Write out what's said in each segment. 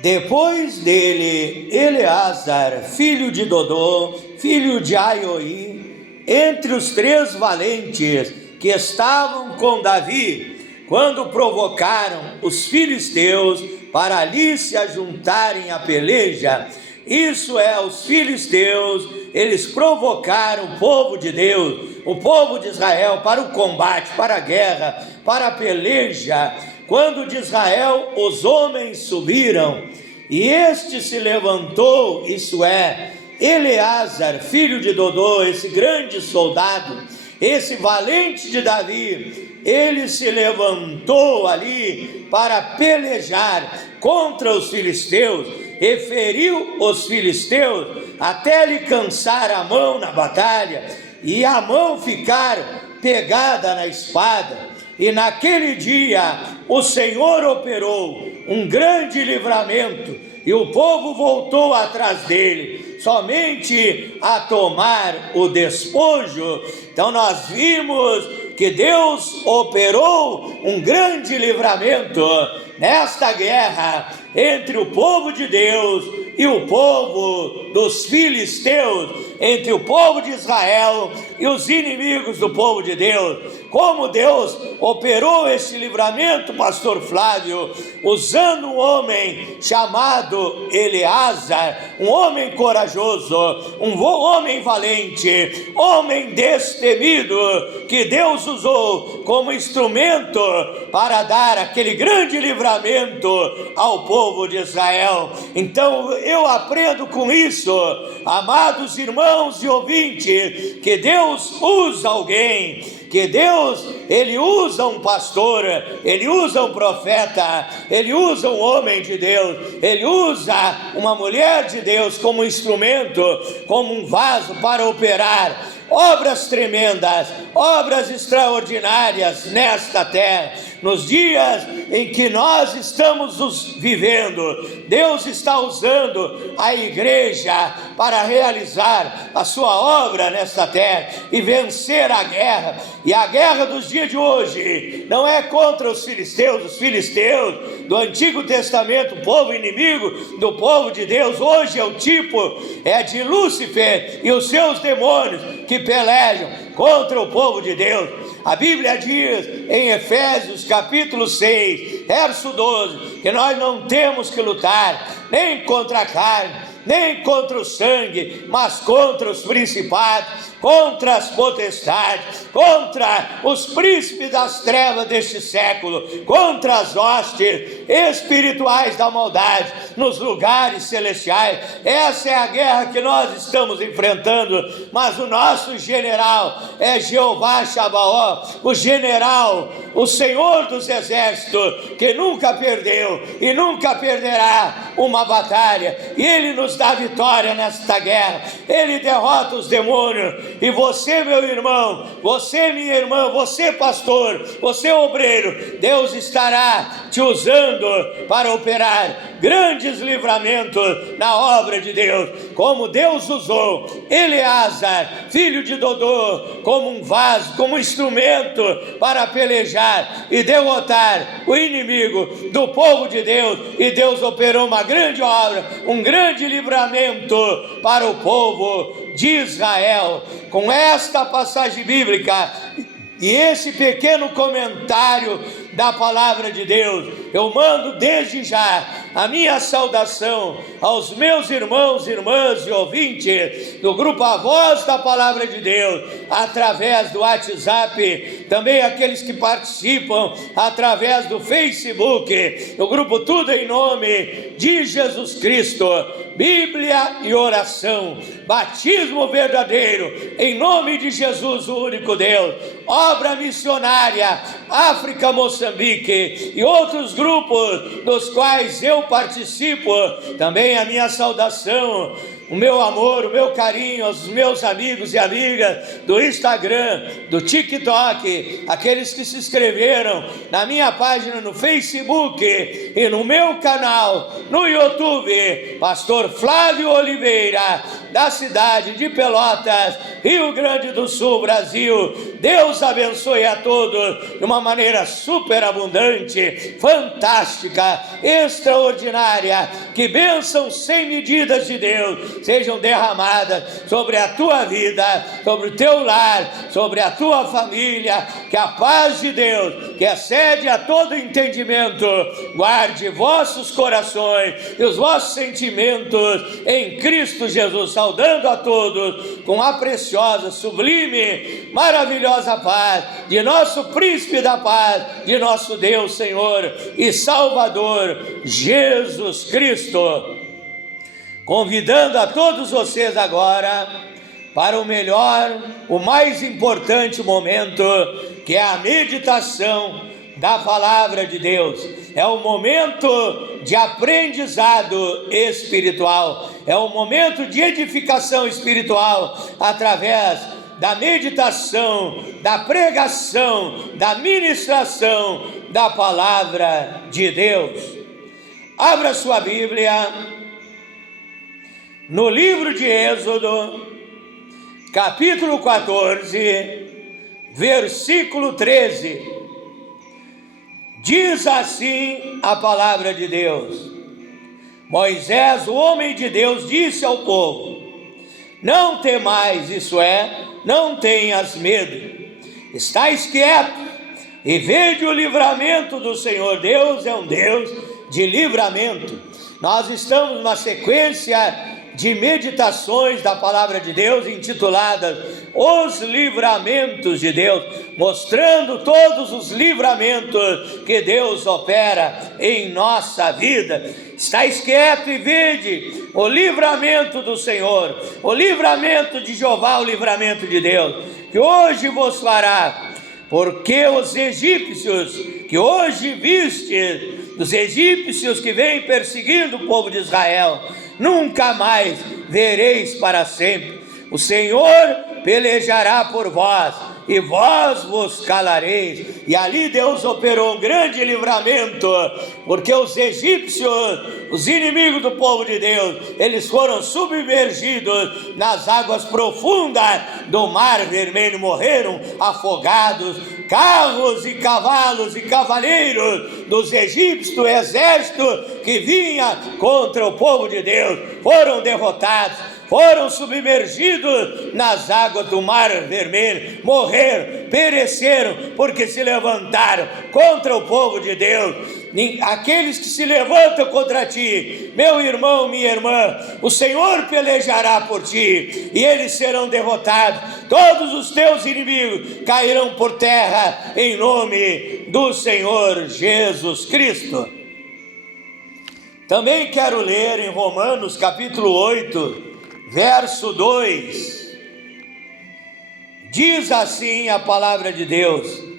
Depois dele, Eleazar, filho de Dodô, filho de Aioi, entre os 3 valentes que estavam com Davi, quando provocaram os filisteus para ali se ajuntarem à peleja. Isso é, os filisteus, eles provocaram o povo de Deus, o povo de Israel, para o combate, para a guerra, para a peleja. Quando de Israel os homens subiram, e este se levantou, isso é, Eleazar, filho de Dodô, esse grande soldado, esse valente de Davi, ele se levantou ali para pelejar contra os filisteus, e feriu os filisteus até lhe cansar a mão na batalha, e a mão ficar pegada na espada. E naquele dia o Senhor operou um grande livramento, e o povo voltou atrás dele, somente a tomar o despojo. Então nós vimos que Deus operou um grande livramento nesta guerra entre o povo de Deus e o povo dos filisteus, entre o povo de Israel e os inimigos do povo de Deus. Como Deus operou esse livramento, pastor Flávio, usando um homem chamado Eleazar, um homem corajoso, um homem valente, homem destemido, que Deus usou como instrumento para dar aquele grande livramento ao povo de Israel. Então eu aprendo com isso, amados irmãos e ouvintes, que Deus usa alguém, que Deus, Ele usa um pastor, Ele usa um profeta, Ele usa um homem de Deus, Ele usa uma mulher de Deus como instrumento, como um vaso para operar obras tremendas, obras extraordinárias nesta terra. Nos dias em que nós estamos vivendo, Deus está usando a igreja para realizar a sua obra nesta terra e vencer a guerra. E a guerra dos dias de hoje não é contra os filisteus do Antigo Testamento, o povo inimigo do povo de Deus. Hoje é o tipo de Lúcifer e os seus demônios que pelejam contra o povo de Deus. A Bíblia diz em Efésios capítulo 6, verso 12, que nós não temos que lutar nem contra a carne, nem contra o sangue, mas contra os principados, contra as potestades, contra os príncipes das trevas deste século, contra as hostes espirituais da maldade nos lugares celestiais. Essa é a guerra que nós estamos enfrentando, mas o nosso general é Jeová Sabaó, o general, o Senhor dos exércitos, que nunca perdeu e nunca perderá uma batalha, e Ele nos dá vitória nesta guerra. Ele derrota os demônios. E você, meu irmão, você, minha irmã, você, pastor, você, obreiro, Deus estará te usando para operar grandes livramentos na obra de Deus, como Deus usou Eleazar, filho de Dodô, como um vaso, como um instrumento para pelejar e derrotar o inimigo do povo de Deus. E Deus operou uma grande obra, um grande livramento para o povo de Israel. Com esta passagem bíblica e esse pequeno comentário da palavra de Deus, eu mando desde já a minha saudação aos meus irmãos, irmãs e ouvintes do grupo A Voz da Palavra de Deus, através do WhatsApp, também aqueles que participam através do Facebook, o grupo Tudo em Nome de Jesus Cristo, Bíblia e oração, batismo verdadeiro, em nome de Jesus, o único Deus, obra missionária, África, Moçambique e outros grupos dos quais eu participo. Também a minha saudação, o meu amor, o meu carinho aos meus amigos e amigas do Instagram, do TikTok, aqueles que se inscreveram na minha página no Facebook e no meu canal no YouTube, Pastor Flávio Oliveira, da cidade de Pelotas, Rio Grande do Sul, Brasil. Deus abençoe a todos de uma maneira superabundante, fantástica, extraordinária. Que bênçãos sem medidas de Deus sejam derramadas sobre a tua vida, sobre o teu lar, sobre a tua família. Que a paz de Deus, que excede a todo entendimento, guarde vossos corações e os vossos sentimentos em Cristo Jesus, saudando a todos com a preciosa, sublime, maravilhosa paz de nosso príncipe da paz, de nosso Deus, Senhor e Salvador, Jesus Cristo. Convidando a todos vocês agora para o melhor, o mais importante momento, que é a meditação da palavra de Deus. É um momento de aprendizado espiritual, é um momento de edificação espiritual através da meditação, da pregação, da ministração da palavra de Deus. Abra sua Bíblia no livro de Êxodo, capítulo 14, versículo 13. Diz assim a palavra de Deus: Moisés, o homem de Deus, disse ao povo: não temais, isso é, não tenhas medo, estais quietos e vede o livramento do Senhor. Deus é um Deus de livramento. Nós estamos numa sequência de meditações da palavra de Deus intituladas Os Livramentos de Deus, mostrando todos os livramentos que Deus opera em nossa vida. Estais quieto e vede o livramento do Senhor, o livramento de Jeová, o livramento de Deus, que hoje vos fará, porque os egípcios que hoje viste, os egípcios que vêm perseguindo o povo de Israel, nunca mais vereis para sempre. O Senhor pelejará por vós e vós vos calareis. E ali Deus operou um grande livramento, porque os egípcios, os inimigos do povo de Deus, eles foram submergidos nas águas profundas do Mar Vermelho, morreram afogados. Carros e cavalos e cavaleiros dos egípcios, do exército que vinha contra o povo de Deus, foram derrotados, foram submergidos nas águas do Mar Vermelho, morreram, pereceram, porque se levantaram contra o povo de Deus. Aqueles que se levantam contra ti, meu irmão, minha irmã, o Senhor pelejará por ti e eles serão derrotados. Todos os teus inimigos cairão por terra em nome do Senhor Jesus Cristo. Também quero ler em Romanos capítulo 8, verso 2. Diz assim a palavra de Deus: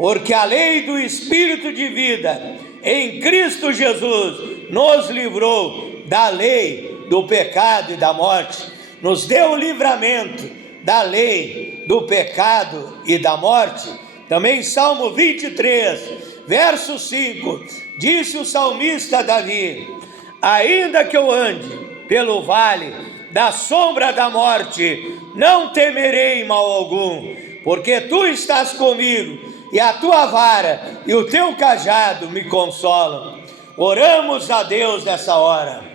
porque a lei do Espírito de vida em Cristo Jesus nos livrou da lei do pecado e da morte, nos deu o livramento da lei do pecado e da morte. Também Salmo 23, verso 5, disse o salmista Davi: ainda que eu ande pelo vale da sombra da morte, não temerei mal algum, porque tu estás comigo, e a tua vara e o teu cajado me consolam. Oramos a Deus nessa hora.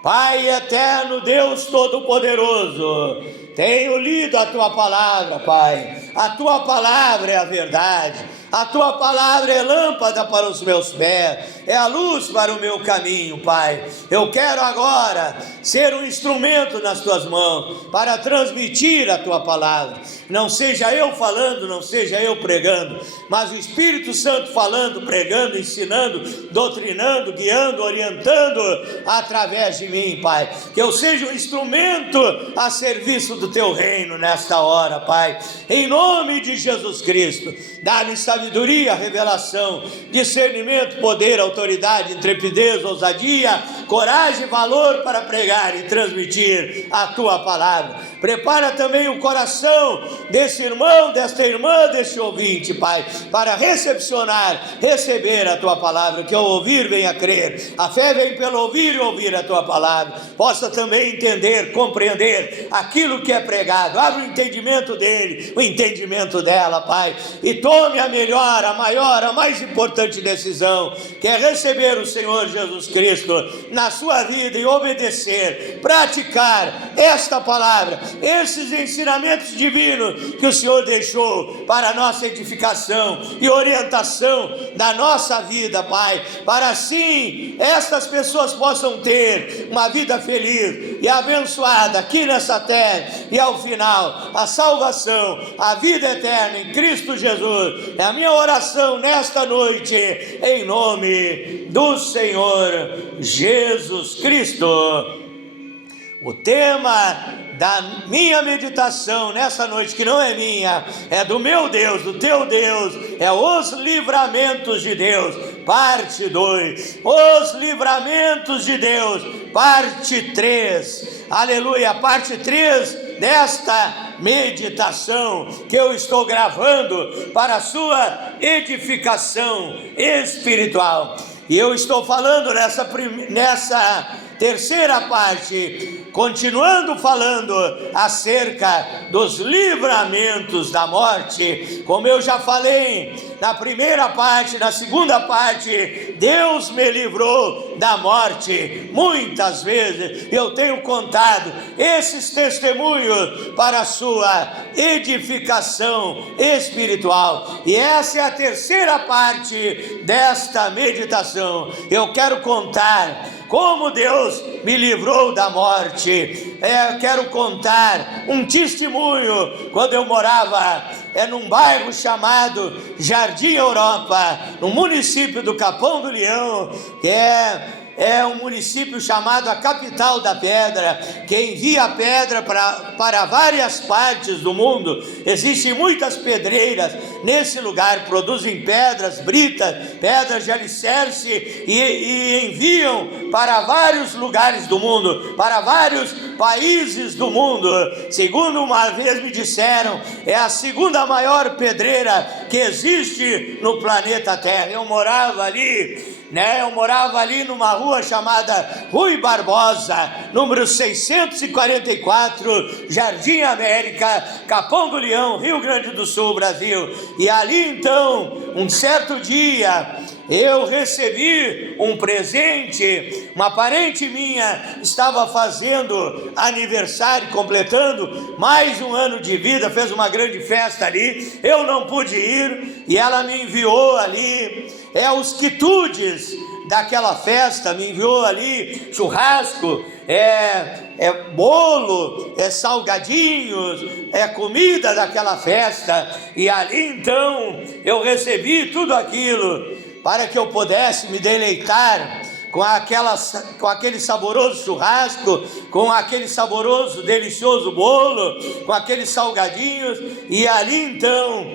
Pai eterno, Deus Todo-Poderoso, tenho lido a tua palavra, Pai. A tua palavra é a verdade. A tua palavra é lâmpada para os meus pés, é a luz para o meu caminho, Pai. Eu quero agora ser um instrumento nas tuas mãos para transmitir a tua palavra. Não seja eu falando, não seja eu pregando, mas o Espírito Santo falando, pregando, ensinando, doutrinando, guiando, orientando através de mim, Pai. Que eu seja um instrumento a serviço do teu reino nesta hora, Pai. Em nome de Jesus Cristo, dá-me sabedoria, revelação, discernimento, poder, autoridade, intrepidez, ousadia, coragem e valor para pregar e transmitir a tua palavra. Prepara também o coração desse irmão, desta irmã, desse ouvinte, Pai, para receber a tua palavra, que ao ouvir venha crer. A fé vem pelo ouvir e ouvir a tua palavra. Possa também entender, compreender aquilo que é pregado. Abre o entendimento dele, o entendimento dela, Pai, e tome a melhor, a maior, a mais importante decisão, que é receber o Senhor Jesus Cristo na sua vida e obedecer, praticar esta palavra, esses ensinamentos divinos que o Senhor deixou para a nossa edificação e orientação da nossa vida, Pai, para assim estas pessoas possam ter uma vida feliz e abençoada aqui nessa terra, e ao final a salvação, a vida eterna em Cristo Jesus. É a minha oração nesta noite, em nome do Senhor Jesus Cristo. O tema da minha meditação nessa noite, que não é minha, é do meu Deus, do teu Deus, é os livramentos de Deus, parte 2, os livramentos de Deus, parte 3, aleluia, parte 3 desta meditação que eu estou gravando para a sua edificação espiritual. E eu estou falando nessa terceira parte, continuando falando acerca dos livramentos da morte. Como eu já falei na primeira parte, na segunda parte, Deus me livrou da morte muitas vezes. Eu tenho contado esses testemunhos para a sua edificação espiritual, e essa é a terceira parte desta meditação. Eu quero contar como Deus me livrou da morte. Eu quero contar um testemunho quando eu morava num bairro chamado Jardim Europa, no município do Capão do Leão, que é um município chamado a capital da pedra, que envia pedra para várias partes do mundo. Existem muitas pedreiras nesse lugar, produzem pedras, britas, pedras de alicerce e enviam para vários lugares do mundo, para vários países do mundo. Segundo uma vez me disseram, é a segunda maior pedreira que existe no planeta Terra. Eu morava ali numa rua chamada Rui Barbosa, número 644, Jardim América, Capão do Leão, Rio Grande do Sul, Brasil. E ali então, um certo dia, eu recebi um presente. Uma parente minha estava fazendo aniversário, completando mais um ano de vida, fez uma grande festa ali. Eu não pude ir e ela me enviou ali os quitudes daquela festa, me enviou ali churrasco, bolo, salgadinhos, comida daquela festa. E ali então eu recebi tudo aquilo para que eu pudesse me deleitar com aquele saboroso churrasco, com aquele saboroso, delicioso bolo, com aqueles salgadinhos. E ali então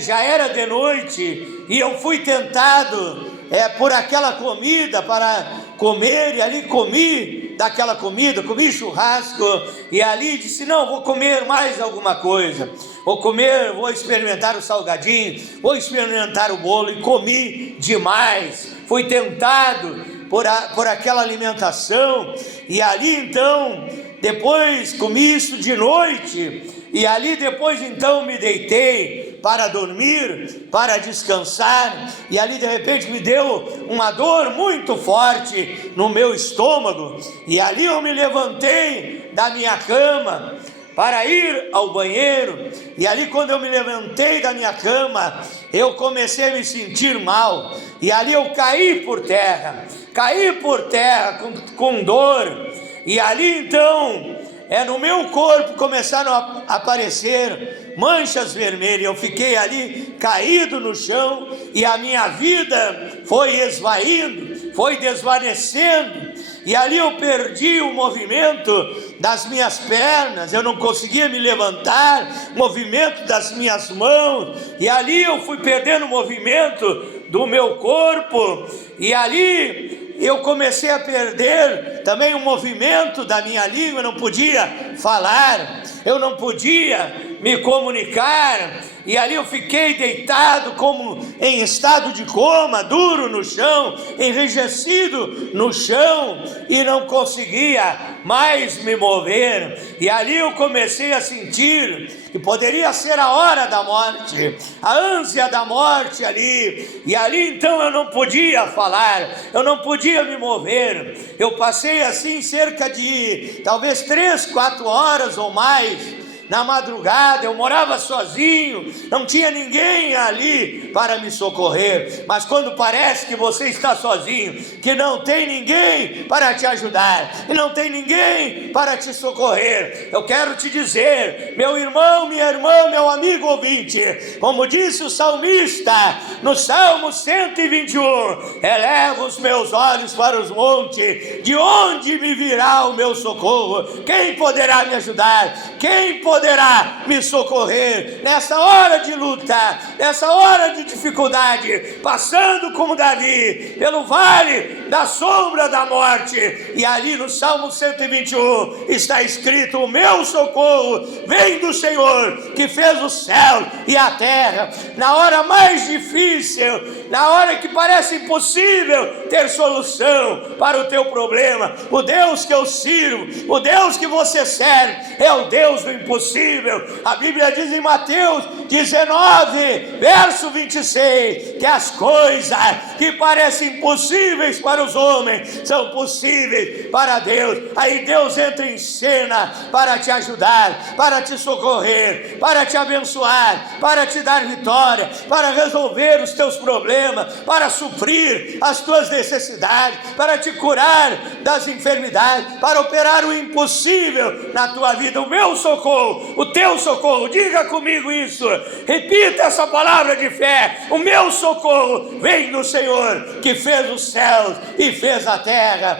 já era de noite e eu fui tentado por aquela comida para comer, e ali comi daquela comida, comi churrasco, e ali disse: não, vou comer mais alguma coisa, vou experimentar o salgadinho, vou experimentar o bolo, e comi demais. Fui tentado por aquela alimentação, e ali então, depois comi isso de noite, e ali depois então me deitei para dormir, para descansar, e ali de repente me deu uma dor muito forte no meu estômago, e ali eu me levantei da minha cama para ir ao banheiro, e ali quando eu me levantei da minha cama, eu comecei a me sentir mal, e ali eu caí por terra com dor, e ali então no meu corpo começaram a aparecer manchas vermelhas. Eu fiquei ali caído no chão, e a minha vida foi esvaindo, foi desvanecendo, e ali eu perdi o movimento das minhas pernas, eu não conseguia me levantar, movimento das minhas mãos, e ali eu fui perdendo o movimento do meu corpo, e ali eu comecei a perder também o movimento da minha língua, eu não podia falar, eu não podia me comunicar, e ali eu fiquei deitado como em estado de coma, duro no chão, enrijecido no chão, e não conseguia mais me mover. E ali eu comecei a sentir que poderia ser a hora da morte, a ânsia da morte ali, e ali então eu não podia falar, eu não podia me mover. Eu passei assim cerca de talvez 3, 4 horas ou mais. Na madrugada, eu morava sozinho, não tinha ninguém ali para me socorrer. Mas quando parece que você está sozinho, que não tem ninguém para te ajudar, e não tem ninguém para te socorrer, eu quero te dizer, meu irmão, minha irmã, meu amigo ouvinte, como disse o salmista no Salmo 121, eleva os meus olhos para os montes, de onde me virá o meu socorro? Quem poderá me ajudar? Quem poderá me socorrer nessa hora de luta, nessa hora de dificuldade, passando como Davi pelo vale da sombra da morte? E ali no Salmo 121 está escrito: o meu socorro vem do Senhor, que fez o céu e a terra. Na hora mais difícil, na hora que parece impossível ter solução para o teu problema, o Deus que eu sirvo, o Deus que você serve, é o Deus do impossível. A Bíblia diz em Mateus 19, verso 26, que as coisas que parecem impossíveis para os homens são possíveis para Deus. Aí Deus entra em cena para te ajudar, para te socorrer, para te abençoar, para te dar vitória, para resolver os teus problemas, para suprir as tuas necessidades, para te curar das enfermidades, para operar o impossível na tua vida. O meu socorro, o teu socorro, diga comigo isso, repita essa palavra de fé: o meu socorro vem do Senhor, que fez os céus e fez a terra.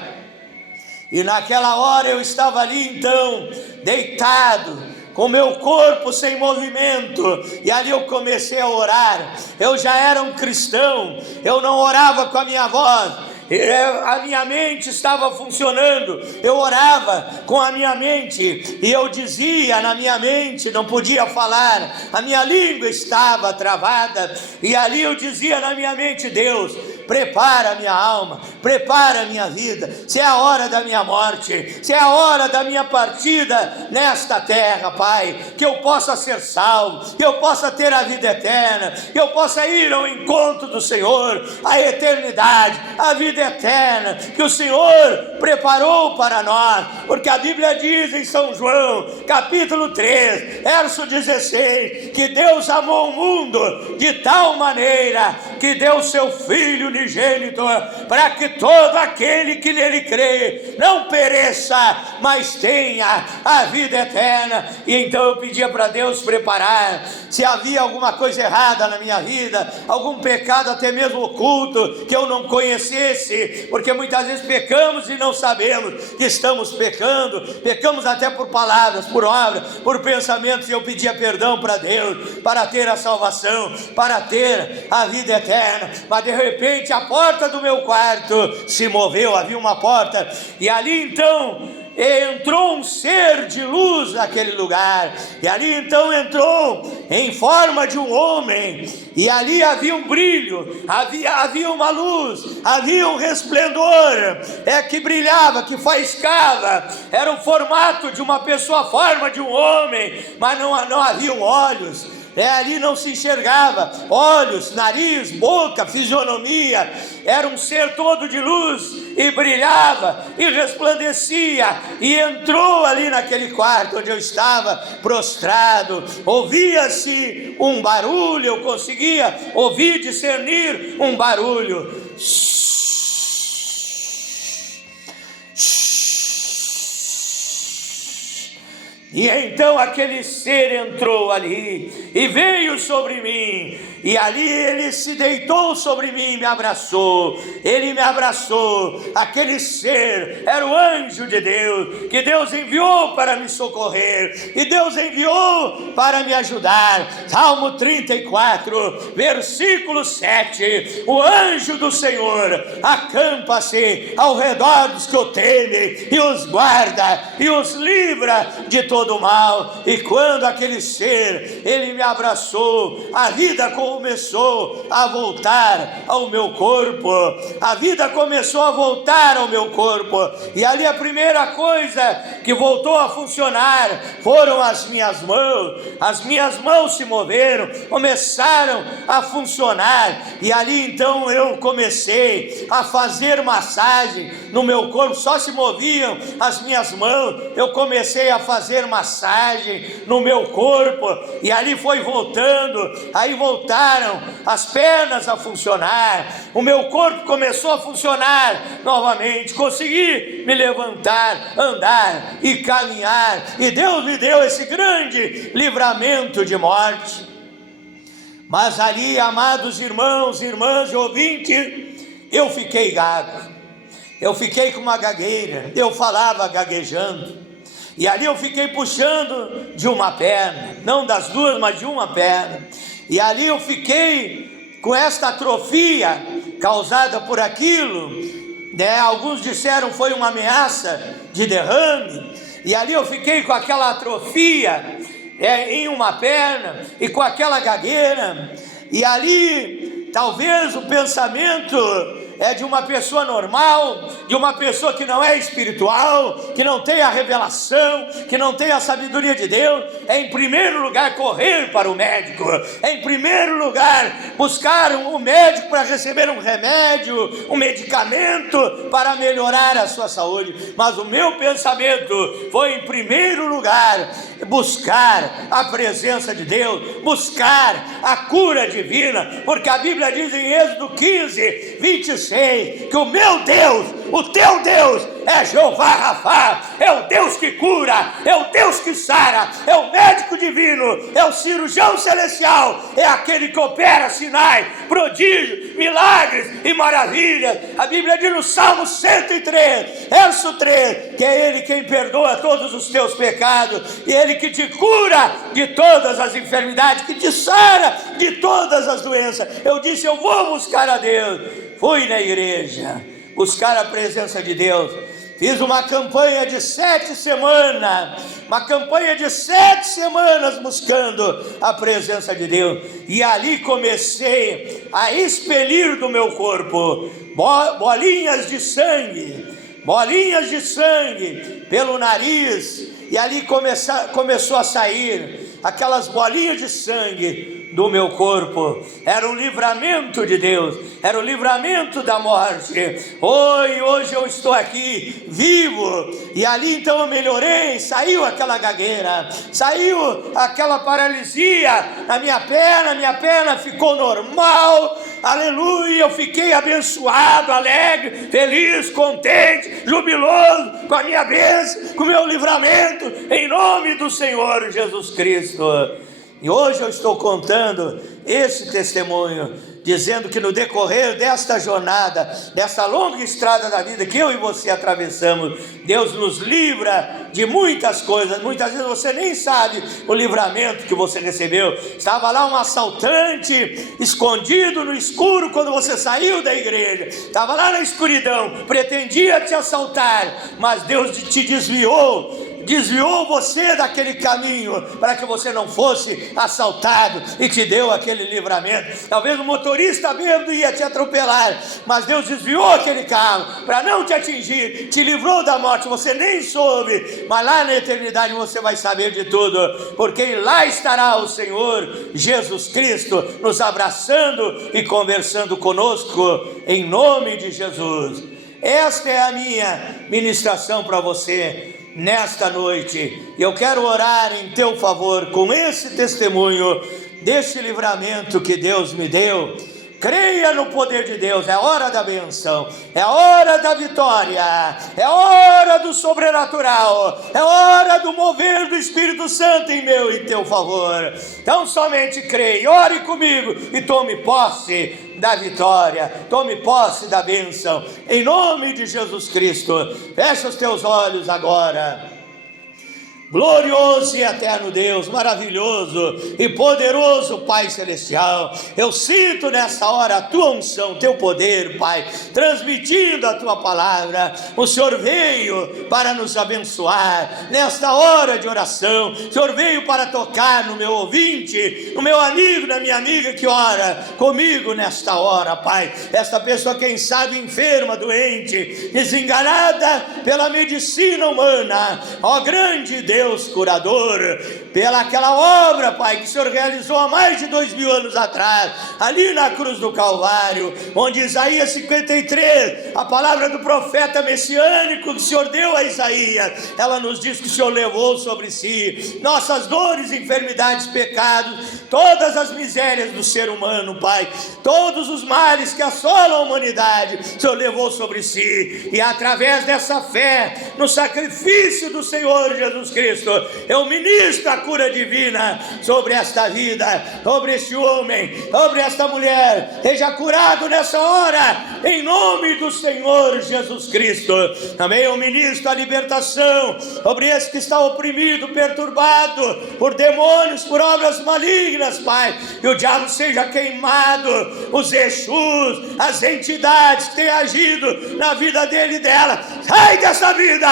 E naquela hora eu estava ali então, deitado, com meu corpo sem movimento, e ali eu comecei a orar. Eu já era um cristão, eu não orava com a minha voz, a minha mente estava funcionando, eu orava com a minha mente, e eu dizia na minha mente, não podia falar, a minha língua estava travada, e ali eu dizia na minha mente: Deus, prepara a minha alma, prepara a minha vida, se é a hora da minha morte, se é a hora da minha partida nesta terra, Pai, que eu possa ser salvo, que eu possa ter a vida eterna, que eu possa ir ao encontro do Senhor, a eternidade, a vida eterna, que o Senhor preparou para nós, porque a Bíblia diz em São João, capítulo 3, verso 16, que Deus amou o mundo de tal maneira que deu seu Filho unigênito, para que todo aquele que nele crê não pereça, mas tenha a vida eterna. E então eu pedia para Deus preparar, se havia alguma coisa errada na minha vida, algum pecado até mesmo oculto que eu não conhecesse, porque muitas vezes pecamos e não sabemos que estamos pecando, pecamos até por palavras, por obras, por pensamentos, e eu pedia perdão para Deus, para ter a salvação, para ter a vida eterna. Mas de repente a porta do meu quarto se moveu, havia uma porta, e ali então entrou um ser de luz naquele lugar, e ali então entrou em forma de um homem, e ali havia um brilho, havia uma luz, havia um resplendor, que brilhava, que faiscava, era o formato de uma pessoa, a forma de um homem, mas não haviam olhos. Ali não se enxergava olhos, nariz, boca, fisionomia. Era um ser todo de luz, e brilhava, e resplandecia, e entrou ali naquele quarto onde eu estava prostrado. Ouvia-se um barulho, eu conseguia ouvir, discernir um barulho. E então aquele ser entrou ali e veio sobre mim, e ali ele se deitou sobre mim e me abraçou. Ele me abraçou. Aquele ser era o anjo de Deus, que Deus enviou para me socorrer, e Deus enviou para me ajudar. Salmo 34, versículo 7: o anjo do Senhor acampa-se ao redor dos que o temem, e os guarda, e os livra de todo mal. E quando aquele ser, ele me abraçou, a vida começou a voltar ao meu corpo. A vida começou a voltar ao meu corpo, e ali a primeira coisa que voltou a funcionar foram as minhas mãos. As minhas mãos se moveram, começaram a funcionar, e ali então eu comecei a fazer massagem no meu corpo. Só se moviam as minhas mãos, eu comecei a fazer massagem no meu corpo, e ali foi voltando. Aí voltaram as pernas a funcionar, o meu corpo começou a funcionar novamente, consegui me levantar, andar e caminhar, e Deus me deu esse grande livramento de morte. Mas ali, amados irmãos, irmãs e ouvintes, eu fiquei gago, eu fiquei com uma gagueira, eu falava gaguejando, e ali eu fiquei puxando de uma perna, não das duas, mas de uma perna, e ali eu fiquei com esta atrofia causada por aquilo, né? Alguns disseram foi uma ameaça de derrame, e ali eu fiquei com aquela atrofia em uma perna e com aquela gagueira, e ali talvez o pensamento é de uma pessoa normal, de uma pessoa que não é espiritual, que não tem a revelação, que não tem a sabedoria de Deus. É em primeiro lugar correr para o médico, é em primeiro lugar buscar um médico para receber um remédio, um medicamento para melhorar a sua saúde. Mas o meu pensamento foi em primeiro lugar buscar a presença de Deus, buscar a cura divina, porque a Bíblia diz em Êxodo 15, 26, que o meu Deus, o teu Deus é Jeová Rafá, é o Deus que cura, é o Deus que sara, é o médico divino, é o cirurgião celestial, é aquele que opera sinais, prodígios, milagres e maravilhas. A Bíblia diz no Salmo 103, verso 3, que é Ele quem perdoa todos os teus pecados, e Ele que te cura de todas as enfermidades, que te sara de todas as doenças. Eu disse, eu vou buscar a Deus. Fui na igreja buscar a presença de Deus. Fiz uma campanha de 7 semanas, buscando a presença de Deus, e ali comecei a expelir do meu corpo bolinhas de sangue pelo nariz, e ali começou a sair aquelas bolinhas de sangue do meu corpo. Era um livramento de Deus, era o livramento da morte. Hoje eu estou aqui vivo, e ali então eu melhorei. Saiu aquela gagueira, saiu aquela paralisia na minha perna ficou normal. Aleluia, eu fiquei abençoado, alegre, feliz, contente, jubiloso com a minha bênção, com o meu livramento, em nome do Senhor Jesus Cristo. E hoje eu estou contando esse testemunho, dizendo que no decorrer desta jornada, desta longa estrada da vida que eu e você atravessamos, Deus nos livra de muitas coisas. Muitas vezes você nem sabe o livramento que você recebeu. Estava lá um assaltante escondido no escuro quando você saiu da igreja, estava lá na escuridão, pretendia te assaltar, mas Deus te desviou você daquele caminho para que você não fosse assaltado, e te deu aquele livramento. Talvez o motorista bêbado ia te atropelar, mas Deus desviou aquele carro para não te atingir, te livrou da morte. Você nem soube, mas lá na eternidade você vai saber de tudo, porque lá estará o Senhor Jesus Cristo nos abraçando e conversando conosco, em nome de Jesus. Esta é a minha ministração para você nesta noite. Eu quero orar em teu favor com esse testemunho desse livramento que Deus me deu. Creia no poder de Deus. É hora da benção, é hora da vitória, é hora do sobrenatural, é hora do mover do Espírito Santo em meu e teu favor. Então somente creia, ore comigo e tome posse da vitória, tome posse da bênção, em nome de Jesus Cristo. Fecha os teus olhos agora. Glorioso e eterno Deus, maravilhoso e poderoso Pai Celestial, eu sinto nessa hora a Tua unção, Teu poder, Pai, transmitindo a Tua palavra. O Senhor veio para nos abençoar nesta hora de oração. O Senhor veio para tocar no meu ouvinte, no meu amigo, na minha amiga que ora comigo nesta hora, Pai. Esta pessoa, quem sabe, enferma, doente, desenganada pela medicina humana, ó grande Deus curador, pela aquela obra, Pai, que o Senhor realizou há mais de 2000 anos atrás, ali na cruz do Calvário, onde Isaías 53, a palavra do profeta messiânico que o Senhor deu a Isaías, ela nos diz que o Senhor levou sobre si nossas dores, enfermidades, pecados, todas as misérias do ser humano, Pai, todos os males que assolam a humanidade, o Senhor levou sobre si, e através dessa fé no sacrifício do Senhor Jesus Cristo, eu ministro a cura divina sobre esta vida, sobre este homem, sobre esta mulher. Seja curado nessa hora, em nome do Senhor Jesus Cristo. Também eu ministro a libertação sobre esse que está oprimido, perturbado por demônios, por obras malignas, Pai. Que o diabo seja queimado, os Exus, as entidades que têm agido na vida dele e dela. Sai dessa vida,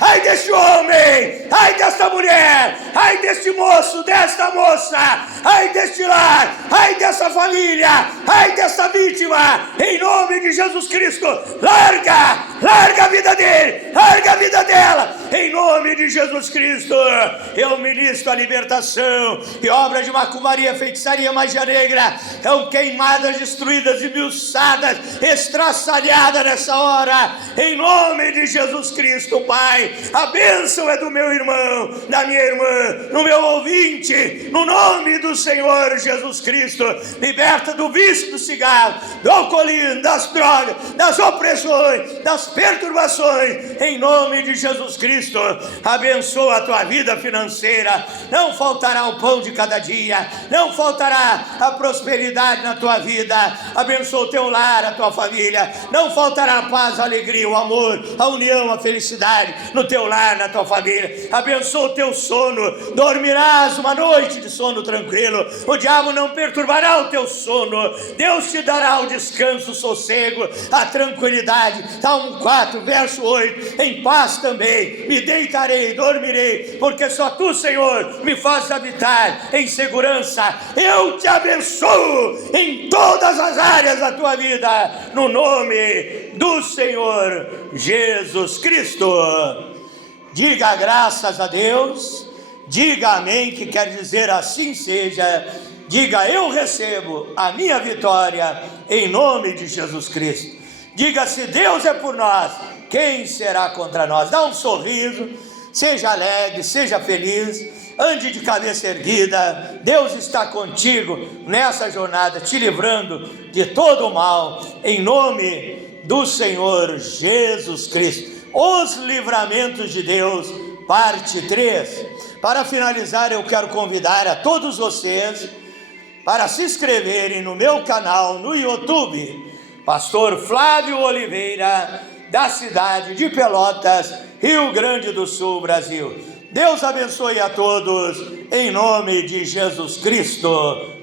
ai deste homem, ai desta mulher, ai deste moço, desta moça, ai deste lar, ai dessa família, ai dessa vítima, em nome de Jesus Cristo. Larga a vida dele, larga a vida dela, em nome de Jesus Cristo. Eu ministro a libertação, e obra de macumbaria, feitiçaria, magia negra são queimadas, destruídas, esmiuçadas, estraçalhadas nessa hora, em nome de Jesus Cristo, Pai. A bênção é do meu irmão, da minha irmã, no meu ouvinte, no nome do Senhor Jesus Cristo. Liberta do vício do cigarro, do alcoolismo, das drogas, das opressões, das perturbações, em nome de Jesus Cristo. Abençoa a tua vida financeira, não faltará o pão de cada dia, não faltará a prosperidade na tua vida. Abençoa o teu lar, a tua família, não faltará a paz, a alegria, o amor, a união, a felicidade no teu lar, na tua família. Abençoa o teu sono, dormirás uma noite de sono tranquilo, o diabo não perturbará o teu sono. Deus te dará o descanso, o sossego, a tranquilidade. Salmo 4, verso 8, em paz também me deitarei, dormirei, porque só tu, Senhor, me fazes habitar em segurança. Eu te abençoo em todas as áreas da tua vida, no nome do Senhor Jesus Cristo. Diga graças a Deus, diga amém, que quer dizer assim seja. Diga eu recebo a minha vitória em nome de Jesus Cristo. Diga, se Deus é por nós, quem será contra nós? Dá um sorriso, seja alegre, seja feliz, ande de cabeça erguida. Deus está contigo nessa jornada, te livrando de todo o mal, em nome do Senhor Jesus Cristo. Os livramentos de Deus, parte 3. Para finalizar, eu quero convidar a todos vocês para se inscreverem no meu canal no YouTube, Pastor Flávio Oliveira, da cidade de Pelotas, Rio Grande do Sul, Brasil. Deus abençoe a todos, em nome de Jesus Cristo.